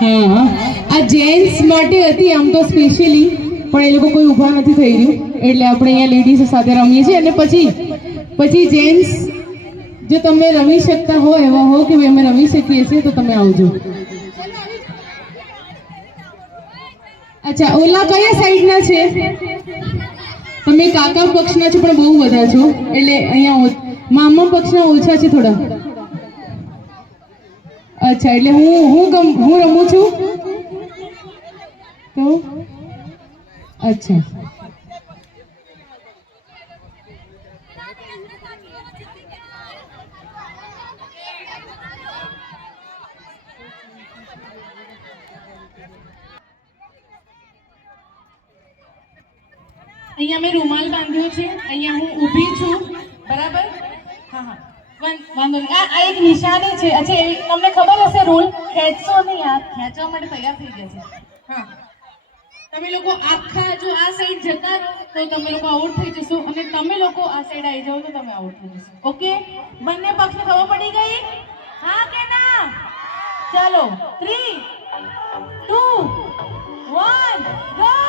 હા, આ જેન્ટ્સ માટે હતી આમ તો સ્પેશિયલી, પણ એ લોકો કોઈ ઊભા નથી થઈ રહ્યું એટલે આપણે અહીંયા લેડીઝ સાથે રમીએ છીએ. અને પછી જેન્ટ્સ જો તમે રમી શકતા હો એવા હો કે ભાઈ અમે રમી શકીએ છીએ તો તમે આવજો. અચ્છા, ઓલા કયા સાઈડના છે? તમે કાકા પક્ષના છો પણ બહુ બધા છો એટલે અહીંયા મામા પક્ષના ઓછા છે થોડા. અચ્છા, એટલે હું રમું છું તો અચ્છા. અહીંયા મેં રૂમાલ બાંધ્યો છે, અહીંયા હું ઊભી છું, બરાબર? હા હા, વાંધો નહીં. આ એક નિશાની છે. અચ્છા, તમને ખબર હશે રૂલ, ખેંચશો નહીં, આ ખેંચવા માટે તૈયાર થઈ ગયા છે. હા, તમે લોકો આખા જો આ સાઈડ જતા રહો તો તમે લોકો આઉટ થઈ જશો, અને તમે લોકો આ સાઈડ આવી જાઓ તો તમે આઉટ થઈ જશો. ઓકે, બંને પક્ષને ખબર પડી ગઈ? હા કે ના? ચાલો, 3, 2, 1, ગો!